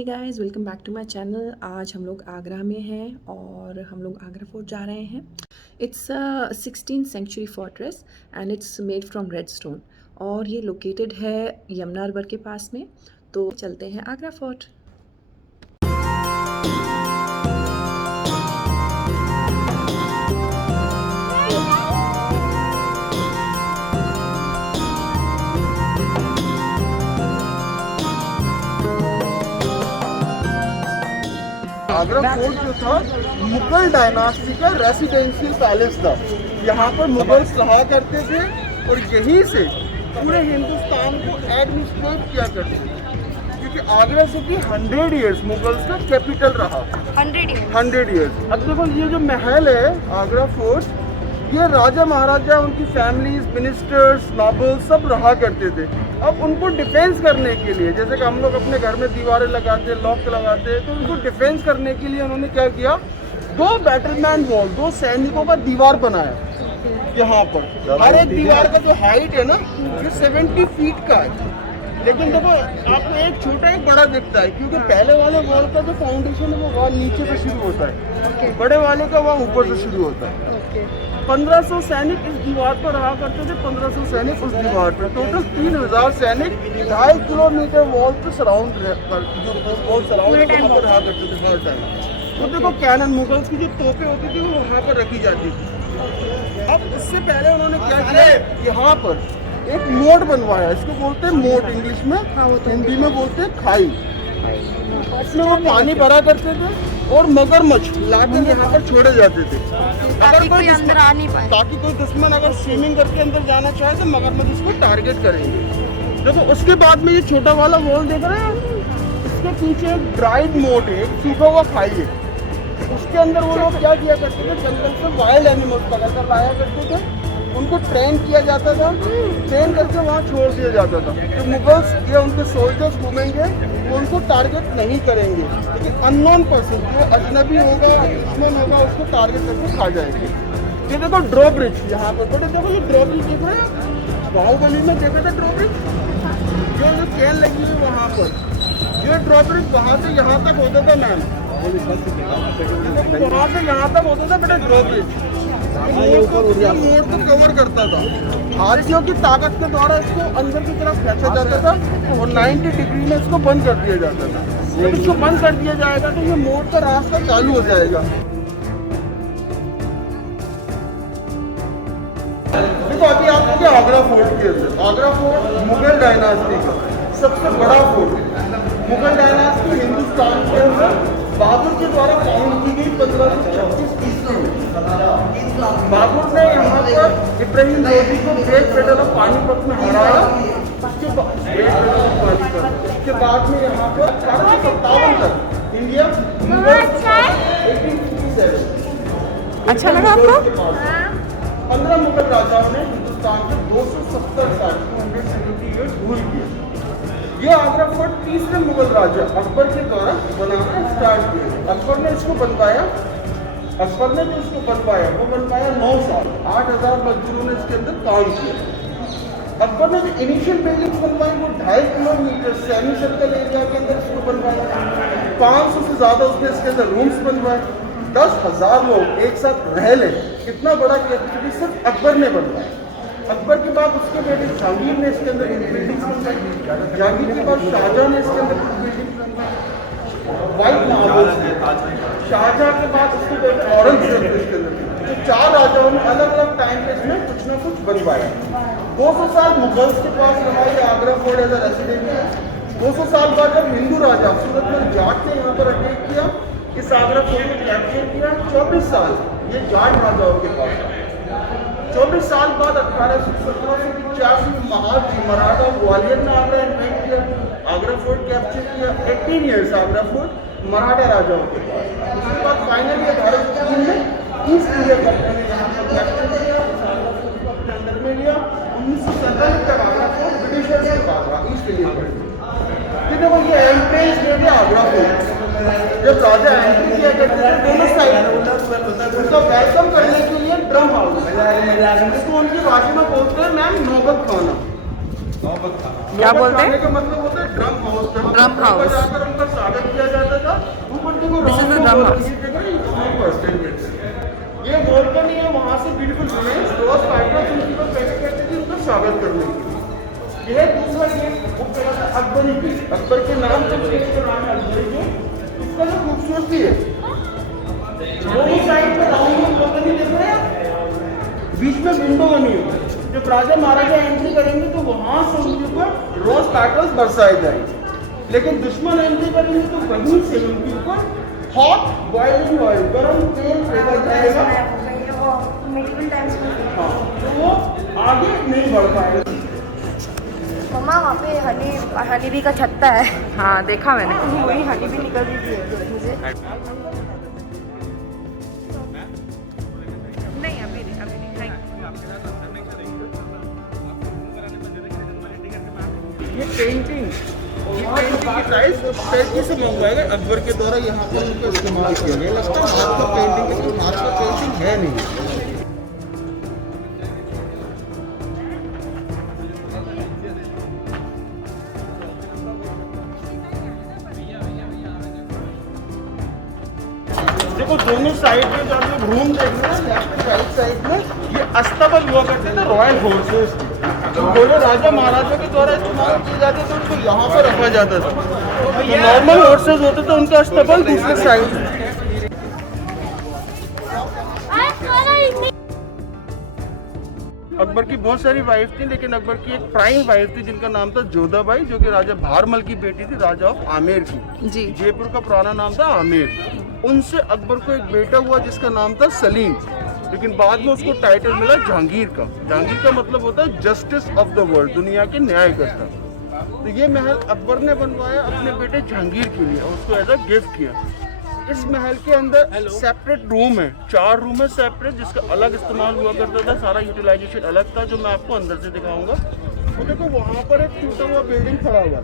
Hey guys, welcome back to my channel. आज हम लोग आगरा में हैं और हम लोग आगरा फोर्ट जा रहे हैं। It's a 16th century fortress and it's made from red stone और ये लोकेटेड है यमुना रिवर के पास में। तो चलते हैं आगरा फोर्ट। आगरा फोर्ट जो था मुगल डायनास्टी का रेसिडेंशियल पैलेस था। यहाँ पर मुगल्स रहा करते थे और यहीं से पूरे हिंदुस्तान को एडमिनिस्ट्रेट किया करते थे, क्योंकि आगरा सिटी 100 इयर्स मुगल्स का कैपिटल रहा। 100 इयर्स। अब देखो ये जो महल है आगरा फोर्ट, ये राजा महाराजा उनकी फैमिलीज, मिनिस्टर्स, नॉबल्स सब रहा करते थे। अब उनको डिफेंस करने के लिए, जैसे कि हम लोग अपने घर में दीवारें लगाते हैं, लॉक लगाते हैं, तो उनको डिफेंस करने के लिए उन्होंने क्या किया, 2 बैटलमैन वॉल, 2 सैनिकों का दीवार बनाया। यहाँ पर हर एक दीवार का जो हाइट है ना, ये 70 फीट का है। लेकिन देखो आपको एक छोटा एक बड़ा दिखता है, क्योंकि पहले वाले वॉल का जो फाउंडेशन है वो वहाँ नीचे से शुरू होता है, बड़े वाले का वहाँ ऊपर से शुरू होता है। 1500 सैनिक इस दीवार पर रहा करते थे, 1500 सैनिक उस दीवार पर। टोटल 3000 सैनिक 2.5 किलोमीटर वॉल पे सराउंड रहा करते थे हर टाइम। तो देखो कैनन, मुगल्स की जो तोपें होती थी वो वहाँ पर रखी जाती थी। अब उससे पहले उन्होंने क्या किया, यहाँ पर एक मोट बनवाया, इसको बोलते हैं मोट इंग्लिश में, हिंदी में बोलते हैं खाई। इसमें वो पानी भरा करते थे और मगरमच्छ लाकर यहाँ पर छोड़े जाते थे, अगर कोई अंदर आ नहीं पाए, ताकि कोई दुश्मन अगर स्विमिंग करके अंदर जाना चाहे तो मगरमच्छ उसको टारगेट करेंगे। देखो उसके बाद में ये छोटा वाला वॉल देख रहे हैं, इसके पीछे एक ड्राइड मोट है, एक सूखा हुआ खाई है। उसके अंदर वो लोग क्या किया करते थे, जंगल से वाइल्ड एनिमल्स पकड़ कर लाया करते थे, उनको ट्रेन किया जाता था, ट्रेन करके वहाँ छोड़ दिया जाता था। तो मुगल्स या उनके सोल्जर्स घूमेंगे वो उनको टारगेट नहीं करेंगे, लेकिन अननोन पर्सन जो अजनबी होगा, दुश्मन होगा, उसको टारगेट करके खा जाएंगे। ये देखो ड्रॉ ब्रिज यहाँ पर, बड़े देखो ये ड्रॉ ब्रिज देख रहे हैं, बाहुबली में देखा था ड्रॉ ब्रिज, जो चैन लगी हुई वहाँ पर, ये ड्रॉ ब्रिज वहाँ से यहाँ तक होता था मैम, वहाँ से यहाँ तक होता था बेटा ड्रॉ ब्रिज। मोट को कवर करता था, हाथियों की ताकत के द्वारा इसको अंदर की तरफ खींचा जाता था और 90 डिग्री में इसको बंद कर दिया जाता था। जब इसको बंद कर दिया जाएगा तो ये मोट का रास्ता चालू हो जाएगा। देखो अभी आपको क्या आगरा फोर्ट के अंदर, आगरा फोर्ट मुगल डायनास्टी का सबसे बड़ा फोर्ट है। मुगल डायनास्टी हिंदुस्तान के अंदर बाबर के द्वारा फाउंड की गई 1536 ईस्वी में। बाबर ने यहाँ पर इब्राहिम लोधी को ग्रेट बैटल ऑफ पानीपत में हराया। उसके बाद में यहाँ पर 1857 तक इंडिया 1857 अच्छा लगा आपको? 15 मुगल राजाओं ने हिंदुस्तान के 270 साल 270 ईयर्स रूल किए। ये आगरा फोर्ट तीसरे मुगल राजा अकबर के द्वारा बनाना स्टार्ट किया। अकबर ने इसको बनवाया, अकबर ने जो इसको बनवाया वो बनवाया 9 साल, 8000 मजदूरों ने इसके अंदर काम किया। अकबर ने जो इनिशियल बिल्डिंग्स बनवाई वो 2.5 किलोमीटर सेमी सर्कल एरिया के अंदर इसको बनवाया। 500 से ज़्यादा उसने इसके अंदर रूम्स बनवाए, 10,000 लोग एक साथ रह लें, इतना बड़ा कैपेसिटी सिर्फ अकबर ने बनवाया। अकबर के बाद उसके बेटे जहांगीर ने इसके अंदर बिल्डिंग्स बनवाई, जहांगीर के बाद शाहजहां ने इसके अंदर बिल्डिंग्स बनवाई, वाइट मार्बल्स ने, शाहजहां के बाद उसके बेटे औरंगजेब ने इसके अंदर। तो 4 राजाओं ने अलग अलग टाइम पे इसमें कुछ ना कुछ बनवाया। 200 साल मुगल्स के पास रहा ये Agra fort as a resident. 200 साल बाद जब हिंदू राजा सूरजमल जाट ने यहाँ पर अटैक किया, इस आगरा फोर्ट को कैप्चर किया। 24 साल ये जाट राजाओं के पास रहा। 24 साल बाद 1817 में महाराज मराठा ग्वालियर ने आगरा इन्वेट किया, आगरा फोर्ट कैप्चर किया। 18 ईयर्स आगरा फोर्ट मराठा राजाओं के पास। उसके बाद फाइनली भारत चीन ने ईस्ट इंडिया कंपनी ने यहाँ पर कैप्चर किया, आगरा फोर्ट को अपने अंदर में लिया। 1947 तक आगरा फोर्ट ब्रिटिशर्स के पास रहा, ईस्ट इंडिया कंपनी। देखो ये एंट्रेंस गेट है आगरा फोर्ट। जब राजा एंट्री किया करते थे दोनों साइड उसका वेलकम करने के लिए ड्रम हाउस, इसको उनकी भाषा में बोलते हैं मैम नौबत खाना। क्या बोलते हैं? का मतलब होता है ड्रम हाउस। Drum house. जाकर उनका स्वागत किया जाता था। ऊपर देखो This is the drum house. ये बालकनी है, वहाँ से ब्यूटीफुल रूम्स रोज फाइबर उनकी पर बैठे करते थे उनका स्वागत करने के लिए। यह दूसरा गेट वो कहा था अकबरी गेट, अकबर के नाम से गेट का नाम है अकबरी गेट। इसका जो खूबसूरती है दोनों साइड पे राउंड बालकनी देख रहे हैं, बीच में विंडो बनी हुई। जब राजा महाराजा एंट्री करेंगे तो वहां से उनके ऊपर रोज पेटल्स बरसाए जाएंगे, लेकिन दुश्मन एंट्री करेंगे तो वहीं से उनके ऊपर हॉट बॉइलिंग ऑयल गर्म तेल फेंका जाएगा। हाँ, तो वो आगे नहीं बढ़ पाएगा। मम्मा वहाँ पे हनी बी का छत्ता है। हाँ देखा मैंने। वही हनी बी निकल रही थी मुझे। नहीं अभी नहीं ये पेंटिंग की प्राइस टर्की से मंगवाएगा, अकबर के द्वारा यहाँ पर उनको इस्तेमाल किया गया। लगता है हाथ का पेंटिंग, लेकिन हाथ का पेंटिंग है नहीं। देखो दोनों साइड में जो आप रूम देख रहे हैं लेफ्ट एंड राइट साइड में, ये अस्तबल हुआ करते थे रॉयल हॉर्सेस। तो घोड़े राजा महाराजा के द्वारा इस्तेमाल किए जाते थे, उनको यहाँ पर रखा जाता था। तो नॉर्मल हॉर्सेस होते थे उनका अस्तबल दूसरे साइड। अकबर की बहुत सारी वाइफ थी, लेकिन अकबर की एक प्राइम वाइफ थी जिनका नाम था जोधाबाई, जो कि राजा भारमल की बेटी थी, राजा ऑफ आमेर की। जी। जयपुर का पुराना नाम था आमेर। उनसे अकबर को एक बेटा हुआ जिसका नाम था सलीम, लेकिन बाद में उसको टाइटल मिला जहांगीर का। जहांगीर का मतलब होता है जस्टिस ऑफ द वर्ल्ड, दुनिया के न्यायकर्ता। तो ये महल अकबर ने बनवाया अपने बेटे जहांगीर के लिए और उसको एज अ गिफ्ट किया। इस महल के अंदर सेपरेट रूम है, 4 रूम है सेपरेट, जिसका अलग इस्तेमाल हुआ करता था, सारा यूटिलाइजेशन अलग था, जो मैं आपको अंदर से दिखाऊंगा। तो देखो वहाँ पर एक टूटा हुआ बिल्डिंग खड़ा हुआ है,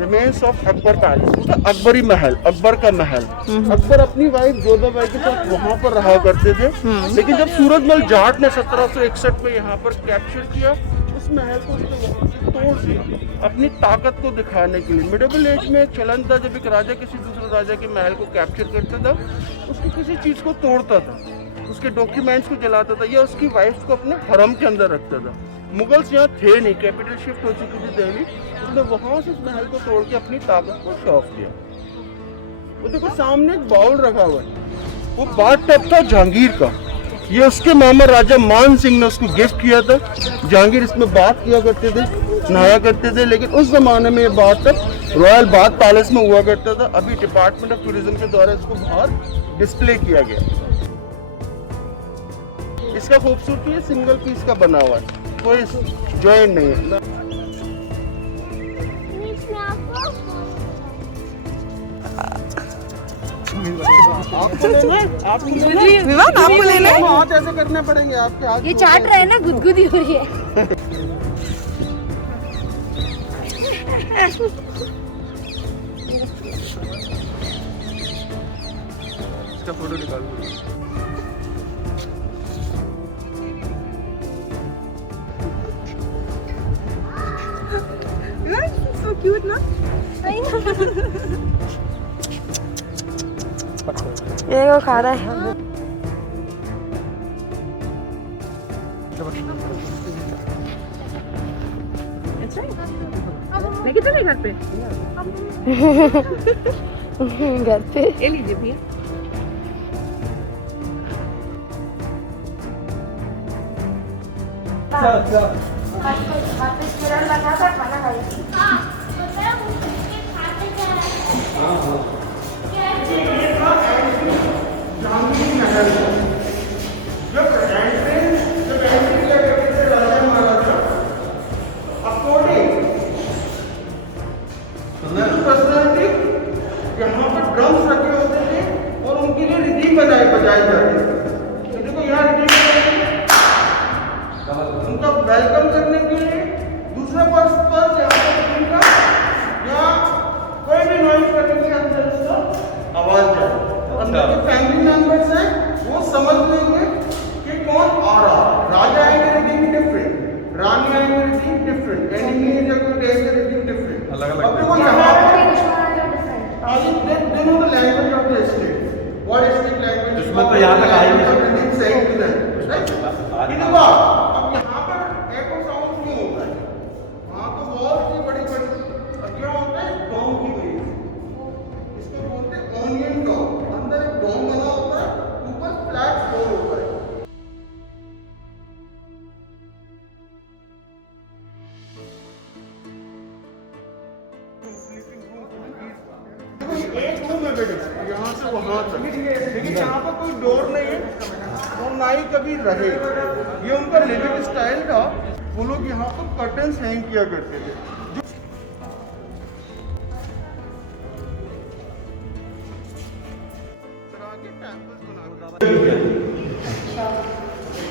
remains of Akbar palace, Akbari महल, अकबर का महल। अकबर अपनी वाइफ जोधाबाई के साथ वहाँ पर रहा करते थे, लेकिन जब सूरजमल जाट ने 1761 में यहाँ पर कैप्चर किया, उस महल को उसने वहाँ से तोड़ दिया अपनी ताकत को दिखाने के लिए। मिडिवल एज में एक चलन था, जब एक राजा किसी दूसरे राजा के महल को कैप्चर करता था, उसकी किसी चीज़ को तोड़ता था, उसके डॉक्यूमेंट्स को जलाता था, या उसकी वाइफ को अपने हरम के अंदर रखता था। मुगल्स यहाँ थे नहीं, कैपिटल शिफ्ट हो चुकी थी दिल्ली, उसने वहाँ से उस महल को तोड़ के अपनी ताकत को शो ऑफ किया। वो देखो सामने एक बाउल रखा हुआ है, वो बाथ टब था जहांगीर का। ये उसके मामा राजा मान सिंह ने उसको गिफ्ट किया था। जहांगीर इसमें बात किया करते थे, नहाया करते थे, लेकिन उस जमाने में ये बात टब रॉयल बाथ पैलेस में हुआ करता था। अभी डिपार्टमेंट ऑफ टूरिज्म के द्वारा इसको बाहर डिस्प्ले किया गया। इसका खूबसूरती है सिंगल पीस का बना हुआ है, कोई जॉइंट नहीं है। आपको लेना है? आपको लेना है? विवान आपको लेना है? हाथ ऐसे करने पड़ेंगे आपके हाथ। ये चाट रहे हैं ना, गुदगुदी हो रही है। इसका फोटो निकालो। So cute ना? ये वो खा रहा है। लेके चले घर पे? घर पे ये लीजिए भैया। खाना खाइए। यहाँ पर ड्रम्स रखे होते थे और उनके लिए रिदीम बजाए जाते थे। तो देखो यहाँ रिदीम उनका वेलकम करने के लिए। दूसरा पर्पस यहाँ कोई भी नॉइज करने के अंदर उसका आवाज जाए। अंदर जो फैमिली मेंबर्स हैं वो समझ लेंगे कि कौन आ रहा है। राजा आएंगे रिदीम डिफरेंट, रानी आएंगे रिदीम डिफरेंट। डिफरेंट, एनिमीज या कोई डेंजर इज डिफरेंट। अलग-अलग अब देखो यहाँ पर they know the language of the state. What is the language? इसमें तो यहाँ तक आएगी। Saying to them, right? ये देखो अब यहाँ पर echo sound क्यों होता है? वहाँ तो walls थी बड़ी-बड़ी, अब क्या होता है? Dome की वजह से। इसको बोलते हैं onion dome। अंदर एक dome बना होता है, ऊपर flat floor होता है। एक रूम है बेटे, यहाँ से वहाँ तक, लेकिन यहाँ पर कोई डोर नहीं है और ना ही कभी रहे। ये उनका लिविंग स्टाइल था। वो लोग यहाँ पर कर्टन्स हैंग किया करते थे।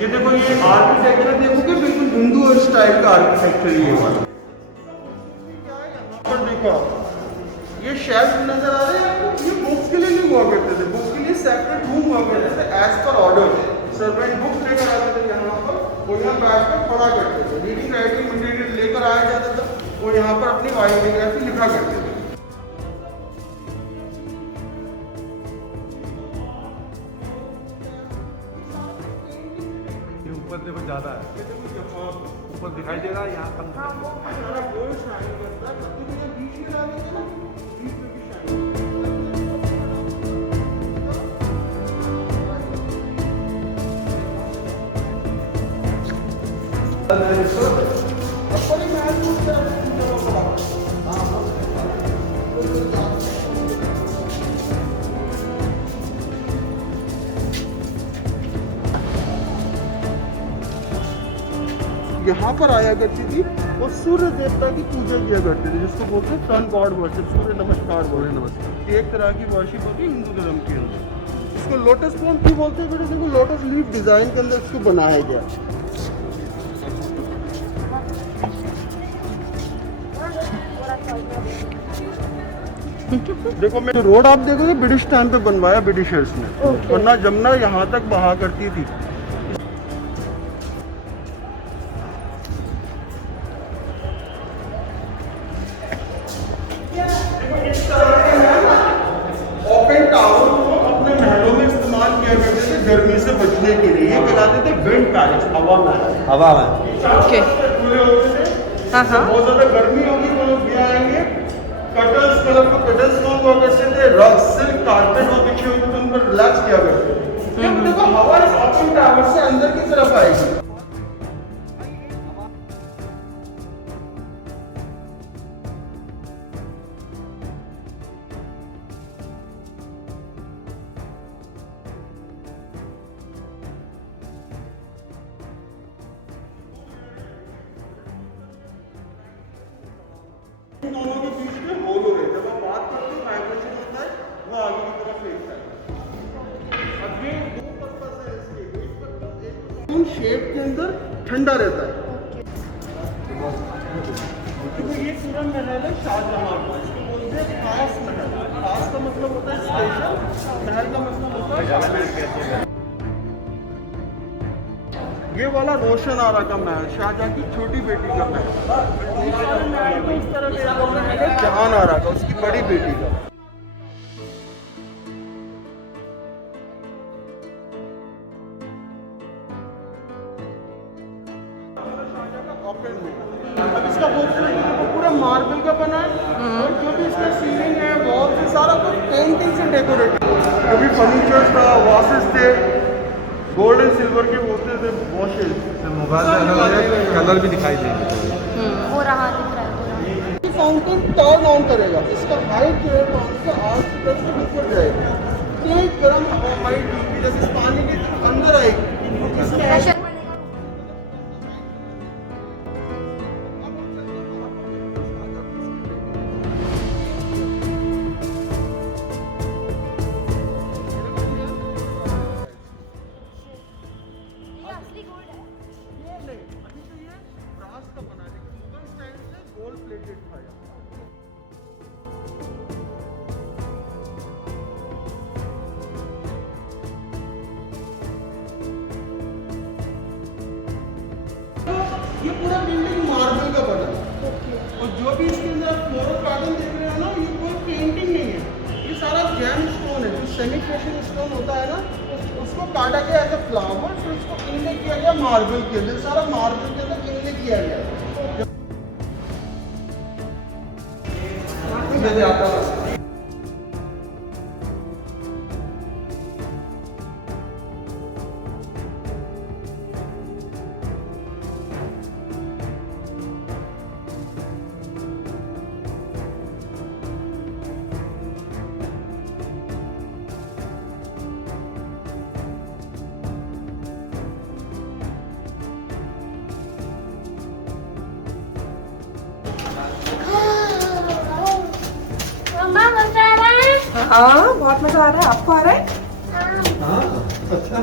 ये देखो, ये आर्किटेक्चर देखोगे बिल्कुल हिंदू स्टाइल का आर्किटेक्चर ये वाला। पर देखो ये शेल्फ नजर आ रहे हैं आपको, ये बुक्स के लिए नहीं हुआ करते थे, बुक्स के लिए सेपरेट रूम हुआ करते थे as per order. Servant books लेकर आते थे यहाँ पर, वो यहाँ बैठ कर पढ़ा करते थे। रीडिंग राइटिंग मटेरियल लेकर आया जाता था, वो यहाँ पर अपनी बायोग्राफी लिखा करते थे। ऊपर देखो ज्यादा है, ऊपर दिखाई दे रहा है, यहाँ कम यहाँ पर आया करती थी और सूर्य देवता की पूजा किया करते थे, जिसको बोलते हैं सन गॉड वर्शिप, सूर्य नमस्कार बोले। नमस्कार एक तरह की वर्शिप होती है हिंदू धर्म के अंदर। इसको लोटस पोम क्यों बोलते हैं बेटे? देखो लोटस लीफ डिजाइन के अंदर इसको बनाया गया। देखो मैं रोड आप देखोगे ब्रिटिश टाइम पे बनवाया ब्रिटिशर्स ने, वरना जमुना यहाँ तक बहा करती थी। ओपन टावर को अपने महलों में इस्तेमाल किया करते थे गर्मी से बचने के लिए, ये कहलाते थे विंड पैलेस, हवा महल। हवा में ओके। खुले होते थे। हाँ हाँ। बहुत ज्यादा गर्मी होगी तो लोग भी आएंगे। कर्टन्स, मतलब को कर्टन्स कौन हुआ करते थे? रग, सिल्क कारपेट वो बिछे होते थे, उन पर रिलैक्स किया करते थे। देखो हवा इस ओपन टावर से अंदर की तरफ आएगी। दोनों के बीच में होल हो रहे, जब आप बात करते हैं वाइब्रेशन होता है, वो आगे की तरफ लेता है। अब ये दो पर्पस है इसके, एक पर्पस एक तो शेप के अंदर ठंडा रहता है। तो ये पूरा महल है शाहजहां का, इसको बोलते हैं खास महल। खास का मतलब होता है स्पेशल, महल का मतलब होता है। ये वाला रोशन आरा का महल, शाहजहां की छोटी बेटी का महल। महल को इस तरह जहान आरा का, उसकी बड़ी बेटी का। अब इसका पूरा मार्बल का बना है और जो भी इसका सीलिंग है, वॉल से सारा कुछ पेंटिंग से डेकोरेटेड। कभी फर्नीचर था, वासेस थे, गोल्ड एंड सिल्वर के होते थे वॉशेस। मोबाइल में कलर भी दिखाई देंगे। वो रहा दिख रहा है। ये फाउंटेन टर्न ऑन करेगा, इसका हाइट जो है 508 से ऊपर जाएगा। तेज गर्म हवा हाइट जैसे पानी के अंदर आएगी, इसमें प्रेशर ये पूरा बिल्डिंग मार्बल का बना है। और जो भी इसके अंदर फ्लोरल पैटर्न देख रहे हो ना, ये कोई पेंटिंग नहीं है, ये सारा जेम स्टोन है। जो सेमी प्रेशियस स्टोन होता है ना, उसको काटा गया एज ए फ्लावर, फिर उसको इनले किया गया मार्बल के अंदर, सारा मार्बल के अंदर इनले किया गया। मम्मा मजा आ रहा है। हाँ बहुत मज़ा आ रहा है। आपको आ रहा है?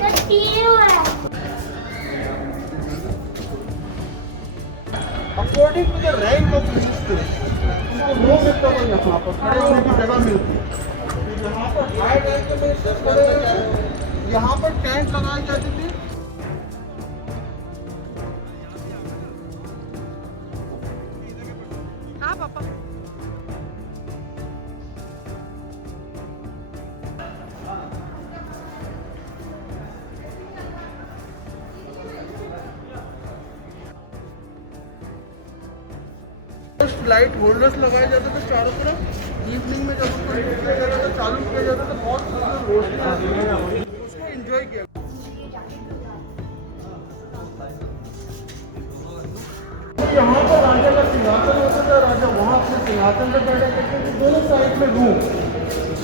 करती है। According to the rank of minister no मिलता है, यहाँ पर खड़े होने की जगह मिलती है। यहाँ पर हाई रैंक के मिनिस्टर खड़े होते, यहाँ पर टेंट लगाई जाती थी। हाँ पापा। लाइट होल्डर्स लगाए जाते थे चारों तरफ। इवनिंग में जब उसको यूज किया जाता था, चालू किया जाता था, बहुत सुंदर रोशनी उसको एंजॉय किया। यहाँ पर राजा का सिंहासन होता था, राजा वहाँ से सिंहासन पर बैठा करते थे। दोनों साइड में रूम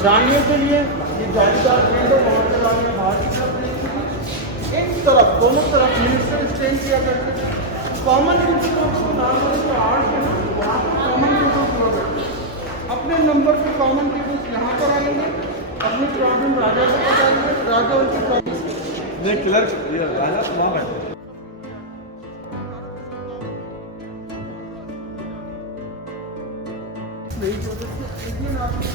रानियों के लिए, ये जालीदार विंडो, वहाँ से रानियाँ बाहर की तरफ देखती थी। एक तरफ दोनों तरफ मिनिस्टर स्टैंड किया करते थे। कॉमन पीपल को नाम से आर्ट है ना, वहाँ पर कॉमन पीपल हुआ करते थे। अपने नंबर पे कॉमन पीपल्स यहाँ पर आएंगे, अपनी प्रॉब्लम राजा को बताएंगे, राजा उनकी प्रॉब्लम ये क्लर्क, ये राजा वहाँ बैठे हैं। नहीं जो इंडियन आर्मी